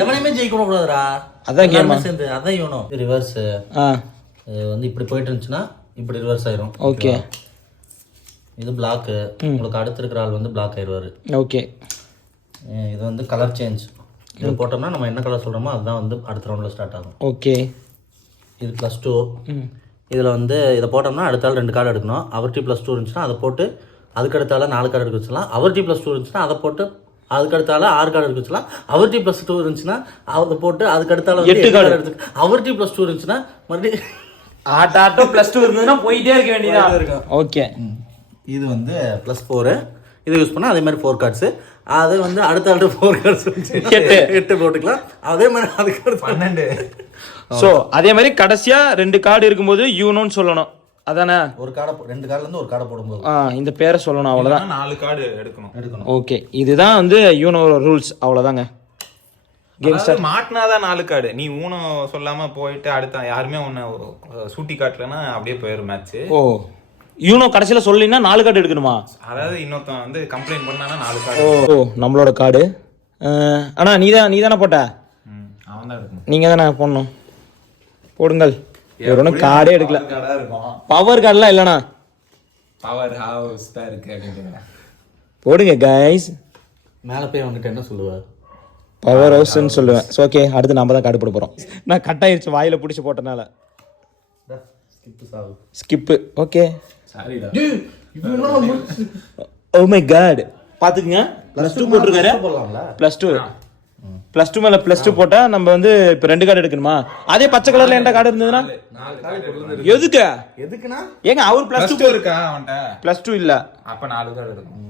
எவனையுமே ஜெயிக்க கூடாதுடா. அதான் ஆ? சேர்ந்து அதான் இவனும். ரிவர்ஸ் வந்து இப்படி போயிட்டு இருந்துச்சுன்னா இப்படி ரிவர்ஸ் ஆயிரும். ஓகே இது பிளாக் உங்களுக்கு அடுத்து இருக்கிற ஆள் வந்து பிளாக் ஆயிடுவாரு. ஓகே இது வந்து கலர் சேஞ்ச் இது போட்டோம்னா நம்ம என்ன கலர் சொல்றோமோ அதுதான் வந்து அடுத்த ரவுண்ட்ல ஸ்டார்ட் ஆகும். ஓகே இது ப்ளஸ் டூ இதில் வந்து இதை போட்டோம்னா அடுத்த ஆள் ரெண்டு கார்டு எடுக்கணும். அவர்டி ப்ளஸ் டூ இருந்துச்சுன்னா அதை போட்டு அதுக்கு அடுத்தால நாலு கார்டு எடுக்க வச்சுக்கலாம் அவர்டி ப்ளஸ் டூ இருந்துச்சுன்னா அதை போட்டு அதுக்கு அடுத்தால ஆறு கார்டு வச்சுக்கலாம். அவர்டி ப்ளஸ் டூ இருந்துச்சுன்னா அதை போட்டு அதுக்கு அடுத்தால வந்து எட்டு கார்டு எடுத்து அவர்டி ப்ளஸ் டூ இருந்துச்சுன்னா மறுபடியும் ஆட்ட ஆட்டம் ப்ளஸ் டூ இருந்ததுன்னா போயிட்டே இருக்க வேண்டியதா ஓகே இது வந்து ப்ளஸ் ஃபோரு இதை யூஸ் பண்ணால் அதே மாதிரி ஃபோர் கார்ட்ஸு அது வந்து அடுத்த ஆள்கிட்ட ஃபோர் கார்ட்ஸ் எட்டு. எட்டு போட்டுக்கலாம். அதே மாதிரி அதுக்கு பன்னெண்டு. ஸோ அதே மாதிரி கடைசியா ரெண்டு கார்டு இருக்கும்போது யூனோன்னு சொல்லணும். அதானே? ஒரு கார்டை போ- ரெண்டு கார்டுலேருந்து ஒரு கார்டை போடும்போது. ஆ இந்த பேரை சொல்லணும் அவ்வளோதான் நாலு கார்டு எடுக்கணும். எடுக்கணும். ஓகே. இதுதான் வந்து யூனோ ரூல்ஸ் அவ்வளோதாங்க மாட்டினாதான் நாலு கார்டு நீ ஊனம் சொல்லாம போயிட்டு அடுத்த யாருமே உன்னை சூட்டி காட்டலன்னா அப்படியே போயிடும் மேட்ச் ஓ. யூனோ கடைசியில் சொல்லினா நாலு கார்டு எடுக்கணுமா? அதாவது இன்னொருத்தன் வந்து கம்ப்ளைண்ட் பண்ணானா நாலு ஓ கார்டு ஓ நம்மளோட கார்டு அண்ணா நீ தான் நீ தானே போட்ட? அவன் தான் எடுக்கணும். நீங்கள் தானே போடணும். போடுங்கள். இவர் ஒன்றும் கார்டே எடுக்கல. பவர் கார்டெலாம் இல்லைண்ணா. பவர் ஹவுஸ் தான் இருக்கு அப்படின்னு போடுங்க கைஸ் மேலே போய் வந்துட்டு என்ன சொல்லுவார் பவர் ஹவுஸ்ன்னு சொல்லுவேன். ஸோ ஓகே அடுத்து நம்ம தான் கார்டு போட போகிறோம் நான் கட் ஆயிருச்சு வாயில் பிடிச்சி போட்டனால. ஸ்கிப்பு ஓகே சாரிடா ஓ மை காட் பார்த்துக்குங்க. ப்ளஸ் டூ போட்டிருக்காரு. போடலாம்ல. ப்ளஸ் டூ ப்ளஸ் டூ மேலே ப்ளஸ் டூ போட்டால் நம்ம வந்து இப்போ ரெண்டு கார்டு எடுக்கணுமா? அதே பச்சை கலரில் என்கிட்ட கார்டு இருந்ததுன்னா? எதுக்கு? எதுக்குண்ணா? ஏங்க அவர் ப்ளஸ் டூ இருக்கா அவன்கிட்ட? ப்ளஸ் டூ இல்லை. அப்ப நாலு கார்டு எடுக்கணும்.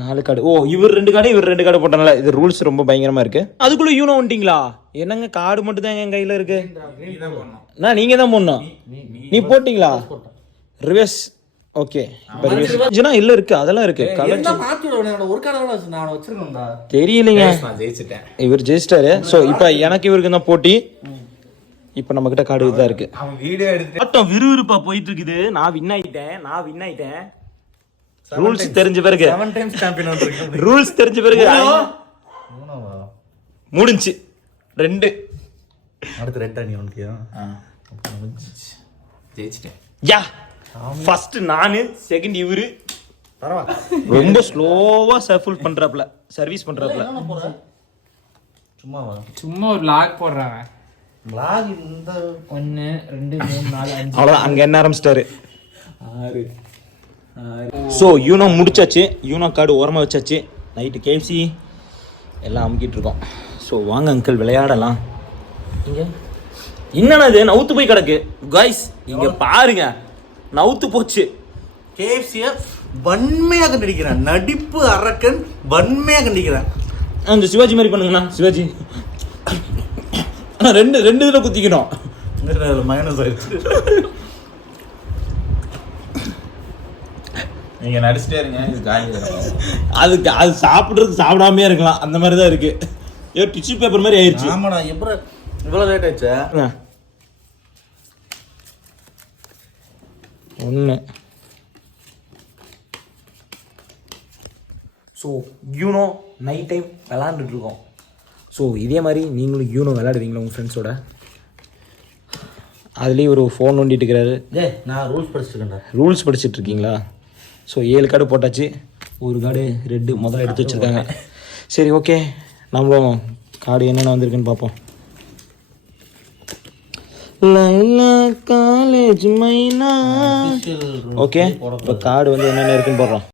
நாலு கார்டு ஓ இவர் ரெண்டு கார்டு இவர் ரெண்டு கார்டு போட்டனால இது ரூல்ஸ் ரொம்ப பயங்கரமா இருக்கு. அதுக்குள்ள யூனோ வந்துட்டீங்களா? என்னங்க கார்டு மட்டும் தான் என் கையில இருக்கு? நீ தான் பண்ணணும் நான் நீங்க தான் போடணும். நீ போட்டீங்களா? ரிவர்ஸ் ஓகே இப்போ ரிவர்ஸ் இல்ல இருக்கு அதெல்லாம் இருக்கு. தெரியலைங்க. நான் ஜெயிச்சிட்டேன். இவர் ஜெயிச்சிட்டாரு. ஸோ இப்போ எனக்கு இவருக்கு தான் போட்டி. இப்போ நம்ம கிட்ட கார்டு தான் இருக்கு. அவன் வீடியோ எடுத்து ஆட்டம் விறுவிறுப்பா போயிட்டு இருக்குது நான் வின் ஆயிட்டேன் நான் வின் ஆயிட்டேன். ரூல்ஸ் தெரிஞ்ச பிறகு. ரூல்ஸ் தெரிஞ்ச பிறகு. மூணாவா? முடிஞ்சு. ரெண்டு. அடுத்து ரெண்டா நீ உனக்கு. ஜெயிச்சிட்டேன். யா! ஃபர்ஸ்ட் நானு செகண்ட் இவரு. பரவாயில்ல. ரொம்ப ஸ்லோவா சஃபுல் பண்றாப்ல சர்வீஸ் பண்றாப்ல சும்மாவா? சும்மா ஒரு லாக் போடுறாங்க. Vlog இந்த ஒன்று ரெண்டு மூணு நாலு அஞ்சு. அவ்வளோதான் அங்க என்ன ஆரம்பிச்சிட்டாரு? ஸோ யூனோ முடிச்சாச்சு. யூனோ கார்டு ஓரமாக வச்சாச்சு. நைட்டு கேஎஃப்சி எல்லாம் அமுக்கிட்டு இருக்கோம். ஸோ வாங்க அங்கிள் விளையாடலாம். இங்க? என்னண்ணா இது? நவுத்து போய் கிடக்கு. காய்ஸ் இங்க பாருங்க. நவுத்து போச்சு. கேஎஃப்சியை வன்மையாக கண்டிக்கிறேன் நடிப்பு அரக்கன் வன்மையாக கண்டிக்கிறேன். அந்த சிவாஜி மாதிரி பண்ணுங்கண்ணா. சிவாஜி. அண்ணா, ரெண்டு ரெண்டு இதில் குத்திக்கணும். மைனஸ் ஆயிடுச்சு. நீங்க நடிச்சிட்டே இருங்க. அதுக்கு அது சாப்பிட்றதுக்கு சாப்பிடாமே இருக்கலாம். அந்த மாதிரி தான் இருக்கு. ஏ டிஷ்யூ பேப்பர் மாதிரி ஆயிடுச்சு. ஆமாடா எப்படி இவ்வளோ லேட் ஆயிடுச்சா? ஒன்று ஸோ யூனோ நைட் டைம் விளாண்டுட்டு இருக்கோம் ஸோ இதே மாதிரி நீங்களும் யூனோ விளையாடுவீங்களா உங்கள் ஃப்ரெண்ட்ஸோட அதுலேயும் ஒரு ஃபோன் நோண்டிட்டு இருக்கிறாரு ஏய் நான் ரூல்ஸ் படிச்சிருக்கேன்டா. ரூல்ஸ் படிச்சுட்டு இருக்கீங்களா ஸோ ஏழு கார்டு போட்டாச்சு. ஒரு கார்டு ரெட்டு முதல்ல எடுத்து வச்சுருக்காங்க. சரி ஓகே நம்மளும் கார்டு என்னென்ன வந்திருக்குன்னு பார்ப்போம். லைலா காலேஜ் மைனா ஓகே இப்போ கார்டு வந்து என்னென்ன இருக்குன்னு போடுறோம்.